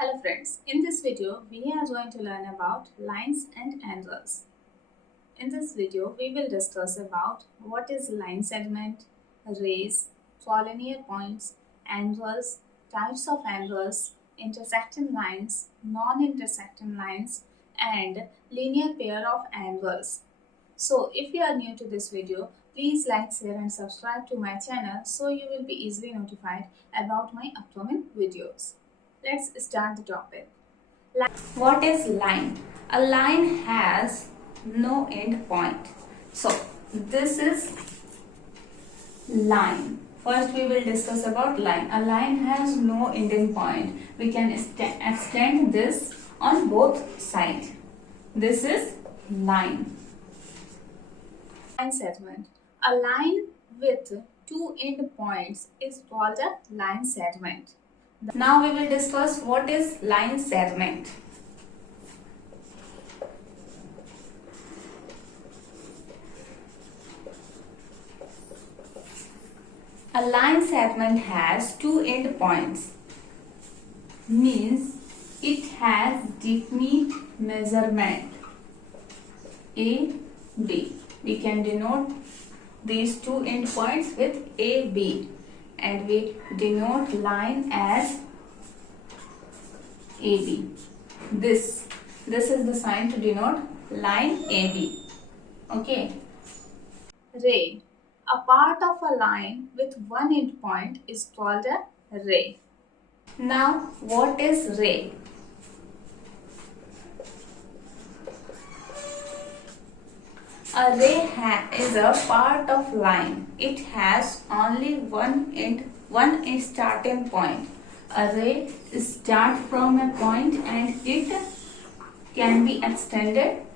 Hello friends, in this video we are going to learn about lines and angles. In this video we will discuss about what is line segment, rays, collinear points, angles, types of angles, intersecting lines, non-intersecting lines and linear pair of angles. So if you are new to this video, please like, share and subscribe to my channel so you will be easily notified about my upcoming videos. Let's start the topic. What is line? A line has no end point. So this is line. First we will discuss about line. A line has no ending point. We can extend this on both sides. This is line. Line segment. A line with two end points is called a line segment. Now we will discuss what is line segment. A line segment has two end points, means it has definite measurement A, B. We can denote these two end points with A, B, and we denote line as AB. This is the sign to denote line AB. Okay. Ray. A part of a line with one end point is called a ray. Now, what is ray? A ray is a part of line. It has only one starting point. A ray starts from a point and it can be extended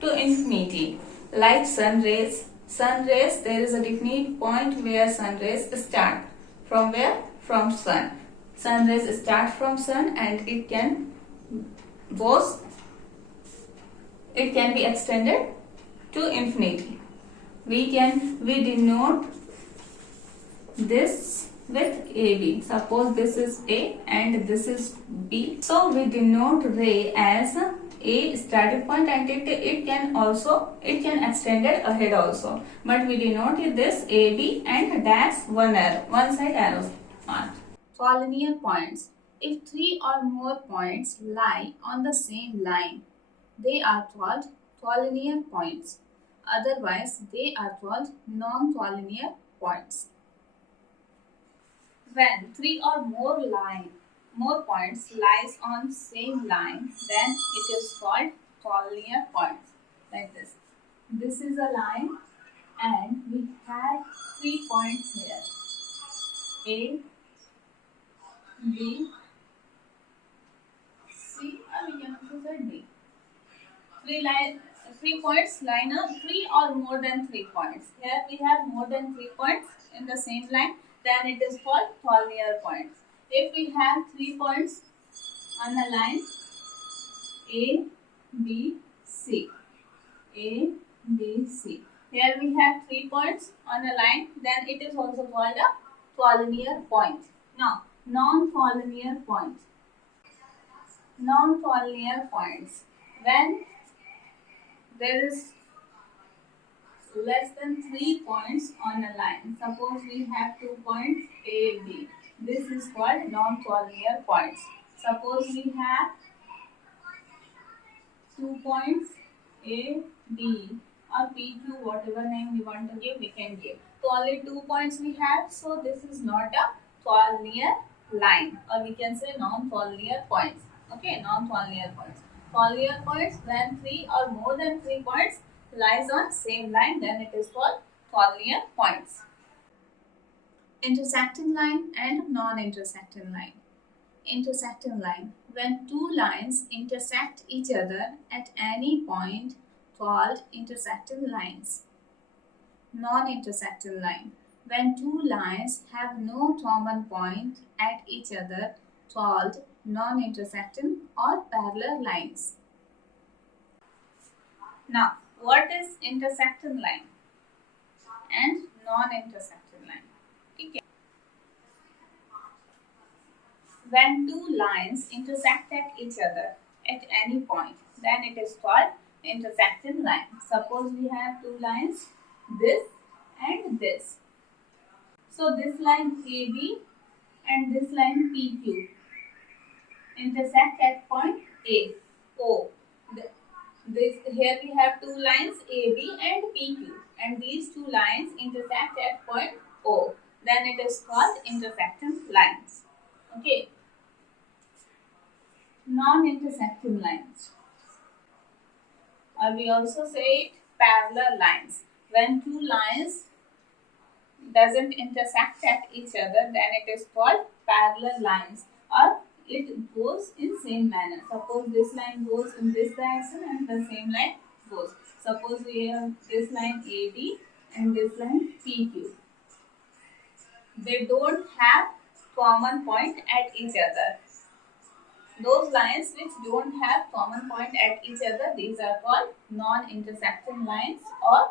to infinity. Like sun rays. Sun rays, there is a definite point where sun rays start. From where? From sun. Sun rays start from sun and it can be extended to infinity. We denote this with AB. Suppose this is A and this is B. So we denote ray as A starting point and it can extend it ahead also. But we denote this AB and dash one side arrow mark. Collinear points. If three or more points lie on the same line, they are called collinear points. Otherwise, they are called non-collinear points. When three or more points lies on same line, then it is called collinear points. Like this. This is a line and we have 3 points here. A, B, C, or we can also say D. Three points line up, three or more than 3 points. Here we have more than 3 points in the same line, then it is called collinear points. If we have 3 points on a line A, B, C, A, B, C. Here we have 3 points on a line, then it is also called a collinear point. Now, non-collinear points. Non-collinear points. When there is less than 3 points on a line. Suppose we have 2 points A, B. This is called non-collinear points. Suppose we have 2 points A, B or P, Q, whatever name we want to give, we can give. So only 2 points we have, so this is not a collinear line, or we can say non-collinear points. Okay, non-collinear points. Collinear points, when 3 or more than 3 points lies on same line, then it is called collinear points. Intersecting line and non-intersecting line. Intersecting line. When two lines intersect each other at any point, called intersecting lines. Non-intersecting line. When two lines have no common point at each other, called non-intersecting or parallel lines. Now, what is intersecting line and non-intersecting line? Okay. When two lines intersect at each other at any point, then it is called intersecting line. Suppose we have two lines, this and this. So this line AB and this line PQ intersect at point A, O. Here we have two lines AB and PQ, and these two lines intersect at point O. Then it is called intersecting lines. Okay. Non-intersecting lines, or we also say it parallel lines. When two lines doesn't intersect at each other, then it is called parallel lines, or it goes in same manner. Suppose this line goes in this direction and the same line goes. Suppose we have this line AB and this line PQ. They don't have common point at each other. Those lines which don't have common point at each other, these are called non-intersecting lines or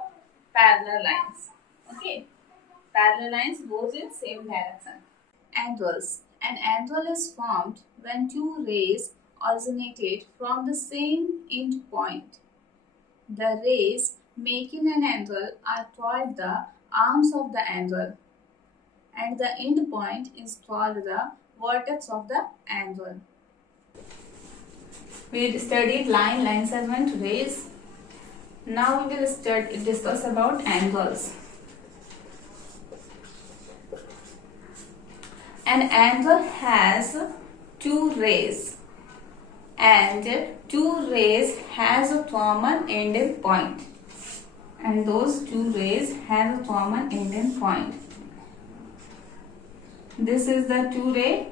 parallel lines. Okay. Parallel lines goes in same direction. Angles. An angle is formed when two rays originate from the same end point. The rays making an angle are called the arms of the angle, and the end point is called the vertex of the angle. We studied line segment, rays. Now we will discuss about angles. An angle has two rays, and two rays has a common ending point, and those two rays have a common ending point. This is the two ray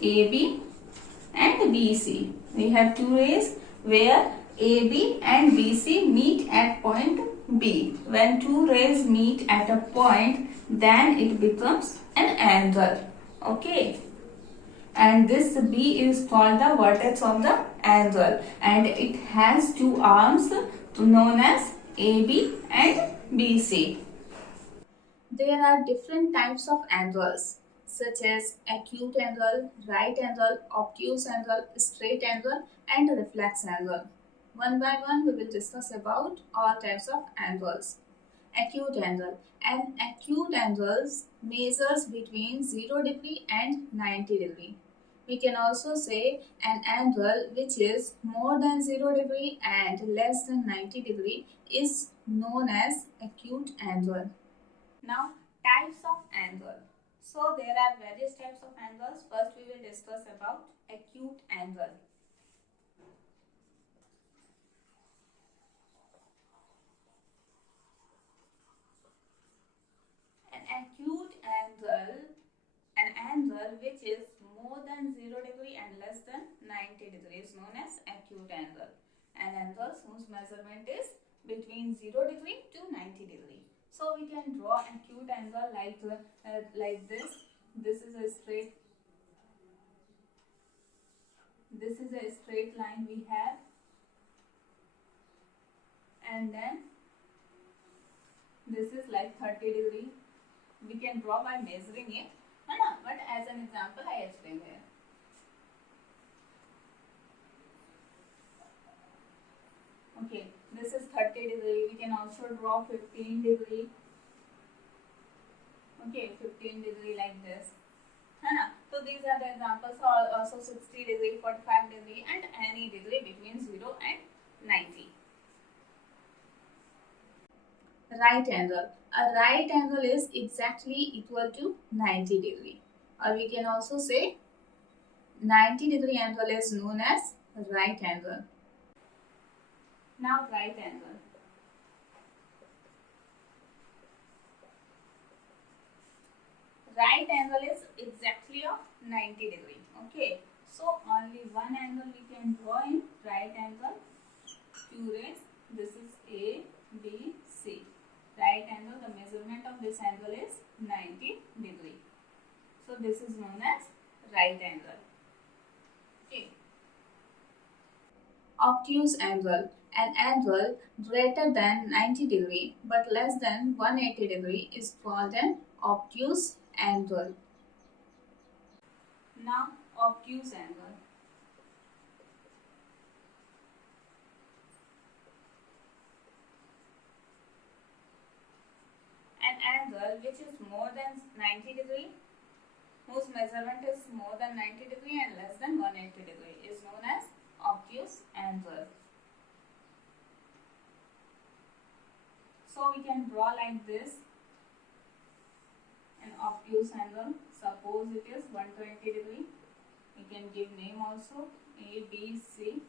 AB and BC. We have two rays where AB and BC meet at point B. When two rays meet at a point, then it becomes an angle. Okay. And this B is called the vertex of the angle, and it has two arms known as AB and BC. There are different types of angles such as acute angle, right angle, obtuse angle, straight angle, and reflex angle. One by one we will discuss about all types of angles. Acute angle. An acute angle measures between 0 degree and 90 degree. We can also say an angle which is more than 0 degree and less than 90 degree is known as acute angle. Now, types of angle. So, there are various types of angles. First, we will discuss about acute angle. An angle which is more than 0 degree and less than 90 degree is known as acute angle. An angle whose measurement is between 0 degree to 90 degree. So we can draw acute angle like this. This is a straight line we have, and then this is like 30 degree. We can draw by measuring it, but as an example I explain here. Okay, this is 30 degree. We can also draw 15 degree. Okay, 15 degree like this. So these are the examples. Also 60 degree, 45 degree, and any degree between 0 and 90. Right angle. A right angle is exactly equal to 90 degree. Or we can also say 90 degree angle is known as right angle. Now right angle. Right angle is exactly of 90 degree. Okay. So only one angle we can draw in right angle. Two rays. This is A, B, C. Right angle, the measurement of this angle is 90 degree. So this is known as right angle. Okay. Obtuse angle. An angle greater than 90 degree but less than 180 degree is called an obtuse angle. Now obtuse angle. An angle which is more than 90 degree, whose measurement is more than 90 degree and less than 180 degree is known as obtuse angle. So we can draw like this an obtuse angle. Suppose it is 120 degree. We can give name also A, B, C.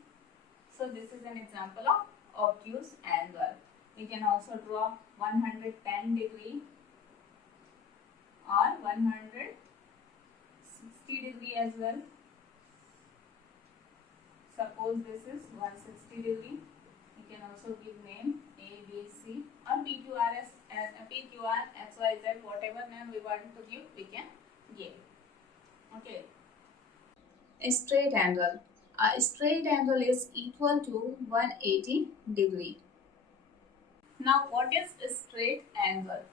So this is an example of obtuse angle. We can also draw 110 degree or 160 degree as well. Suppose this is 160 degree. We can also give name A, B, C or PQR, XYZ, whatever name we want to give, we can give. Okay. A straight angle. A straight angle is equal to 180 degree. Now what is a straight angle?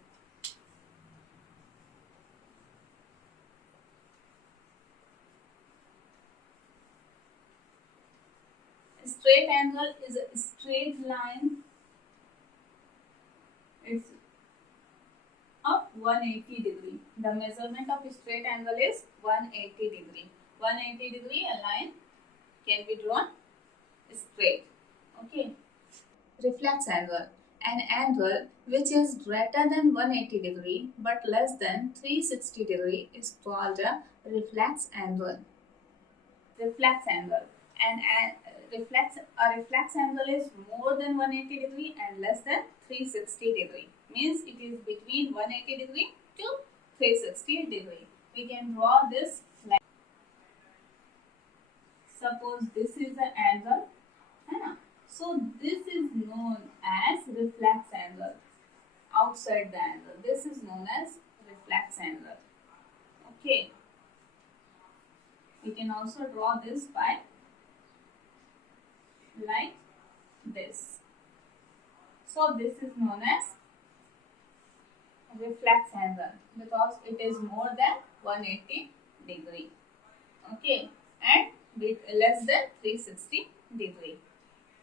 A straight angle is a straight line. It's of 180 degree. The measurement of a straight angle is 180 degree. 180 degree, a line can be drawn straight. Okay. Reflex angle. An angle which is greater than 180 degree but less than 360 degree is called a reflex angle. Reflex angle. A reflex angle is more than 180 degree and less than 360 degree. Means it is between 180 degree to 360 degree. We can draw this line. Suppose this is the angle. So this is known as reflex angle. Outside the angle, this is known as reflex angle. Okay. We can also draw this by like this. So this is known as reflex angle because it is more than 180 degree. Okay, and less than 360 degree.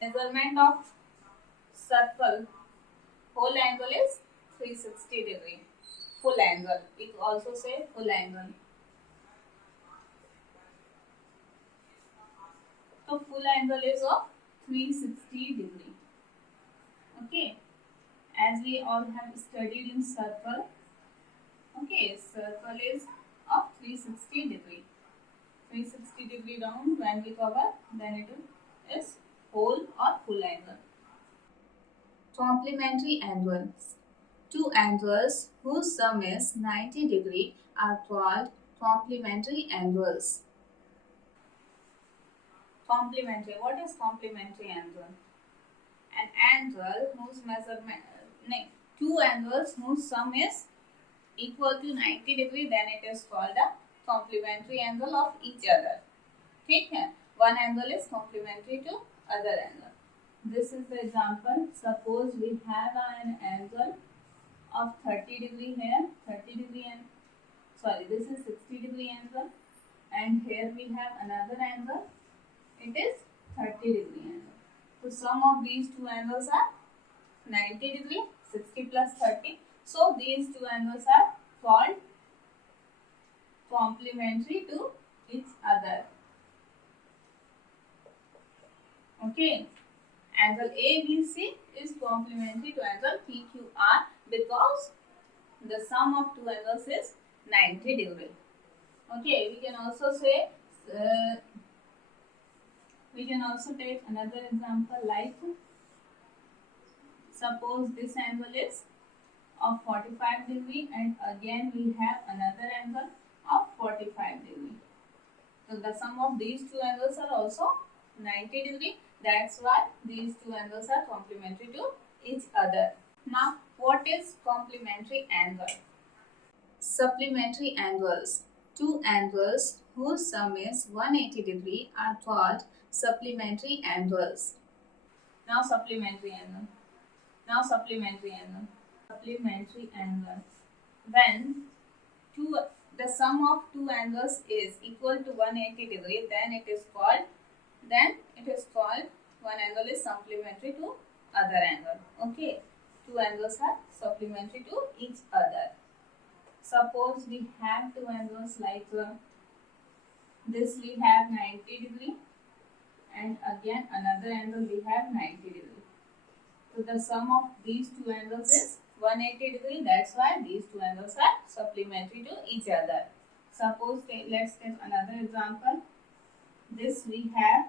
Measurement of circle whole angle is 360 degree. Full angle. We also say full angle. So full angle is of 360 degree. Okay. As we all have studied in circle. Okay, circle is of 360 degree. 360 degree down when we cover, then it is whole or full angle. Complementary angles. Two angles whose sum is 90 degree are called complementary angles. Complementary. What is complementary angle? An angle whose measurement, two angles whose sum is equal to 90 degree, then it is called a complementary angle of each other. Okay? One angle is complementary to other angle. This is the example. Suppose we have an angle of 30 degree here, 30 degree and this is 60 degree angle, and here we have another angle. It is 30 degree angle. So sum of these two angles are 90 degree, 60 plus 30. So these two angles are called complementary to each other. Okay. Angle ABC is complementary to angle PQR because the sum of two angles is 90 degree. Okay, we can also say, we can also take another example like, suppose this angle is of 45 degree and again we have another angle of 45 degree. So the sum of these two angles are also 90 degree. That's why these two angles are complementary to each other. Now, what is complementary angle? Supplementary angles. Two angles whose sum is 180 degree are called supplementary angles. Now supplementary angle. Supplementary angle. When two the sum of two angles is equal to 180 degree, then it is called one angle is supplementary to other angle. Okay, two angles are supplementary to each other. Suppose we have two angles like this, we have 90 degree, and again another angle we have 90 degree. So the sum of these two angles is 180 degree. That's why these two angles are supplementary to each other. Suppose let's take another example. This we have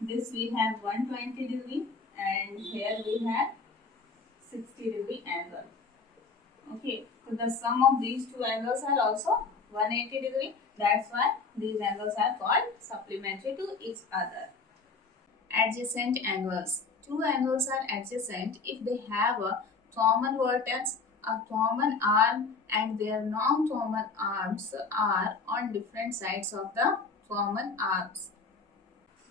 this we have 120 degree, and here we have 60 degree angle. Okay, so the sum of these two angles are also 180 degree. That's why these angles are called supplementary to each other. Adjacent angles. Two angles are adjacent if they have a common vertex, a common arm, and their non-common arms are on different sides of the common arms.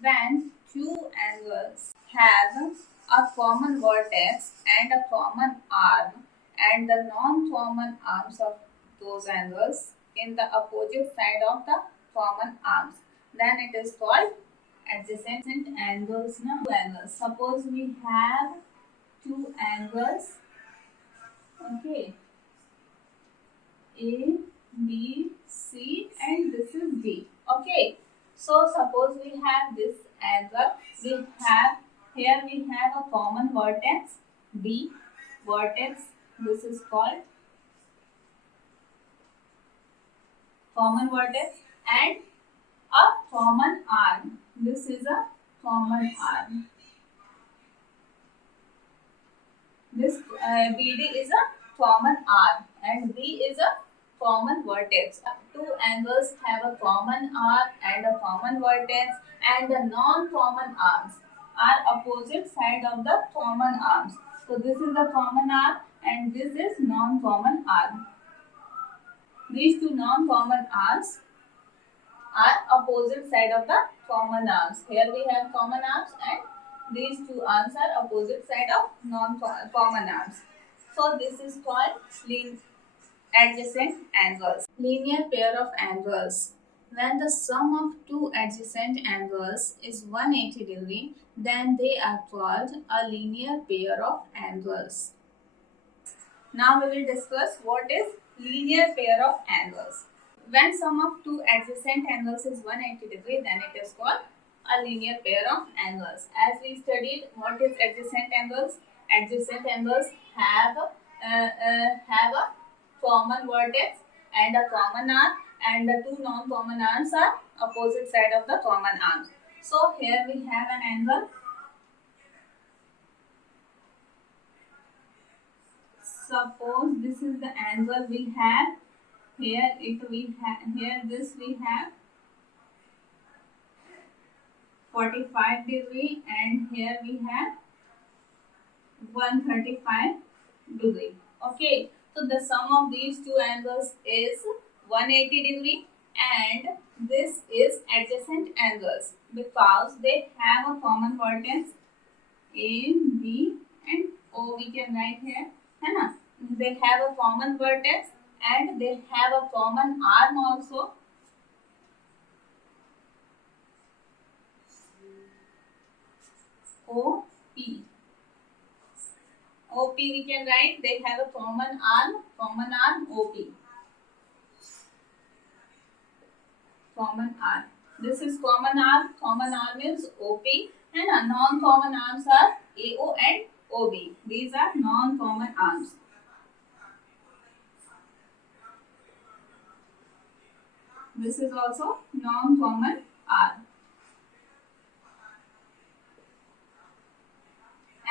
When two angles have a common vertex and a common arm, and the non-common arms of those angles in the opposite side of the common arms, then it is called adjacent angles. Now, two angles. Suppose we have two angles, okay, A, B, C, and this is D. Okay, so suppose we have this angle. We have a common vertex B, vertex. This is called common vertex, and a common arm. This is a common arm. This BD is a common arm and B is a common vertex. Two angles have a common arm and a common vertex, and the non-common arms are opposite side of the common arms. So this is the common arm and this is non-common arm. These two non-common arms are opposite side of the common arms. Here we have common arms and these two arms are opposite side of non-common arms. So this is called adjacent angles. Linear pair of angles. When the sum of two adjacent angles is 180 degree, then they are called a linear pair of angles. Now we will discuss what is linear pair of angles. When sum of two adjacent angles is 180 degree, then it is called a linear pair of angles. As we studied, what is adjacent angles? Adjacent angles have a common vertex and a common arm, and the two non-common arms are opposite side of the common arms. So here we have an angle. Suppose this is the angle we have. Here this we have 45 degree, and here we have 135 degree. Okay, so the sum of these two angles is 180 degree, and this is adjacent angles because they have a common vertex A, B, and O. We can write here, है ना? They have a common vertex and they have a common arm also. OP. OP we can write, they have a common arm OP. Common arm. This is common arm is OP, and non-common arms are AO and OB. These are non-common arms. This is also non-common arm.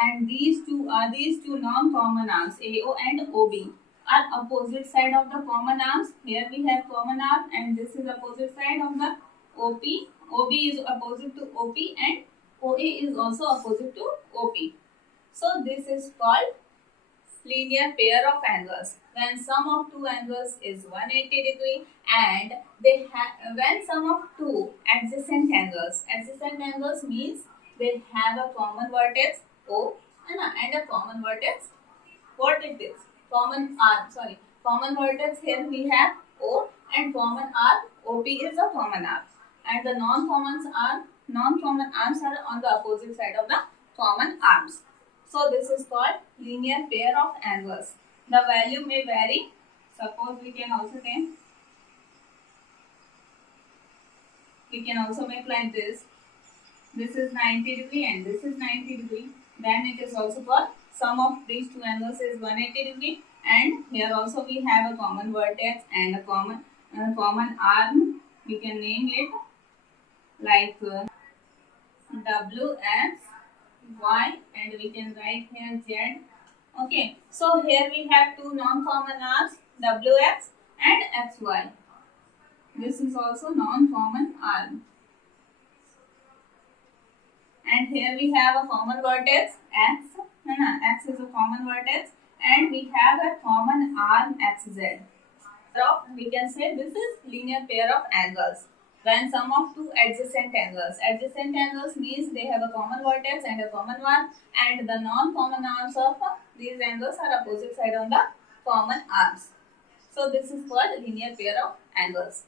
And these two non-common arms AO and OB are opposite side of the common arms. Here we have common arm and this is opposite side of the OP. OB is opposite to OP and OA is also opposite to OP. So this is called linear pair of angles. When sum of two angles is 180 degree and when sum of two adjacent angles means they have a common vertex O है ना, and a common vertex. What it is? Common arm. Sorry, common vertex here we have O and common arm. OP is a common arm, and the non-common arms are on the opposite side of the common arms. So this is called linear pair of angles. The value may vary. Suppose we can also make like this. This is 90 degree and this is 90 degree. Then it is also called sum of these two angles is 180 degree. And here also we have a common vertex and a common arm. We can name it like W, X, Y, and we can write here Z. Okay, so here we have two non-common arms, WX and XY. This is also non-common arm. And here we have a common vertex X. X is a common vertex, and we have a common arm XZ. We can say this is linear pair of angles. When sum of two adjacent angles. Adjacent angles means they have a common vertex and a common one, and the non-common arms of these angles are opposite side on the common arms. So this is called linear pair of angles.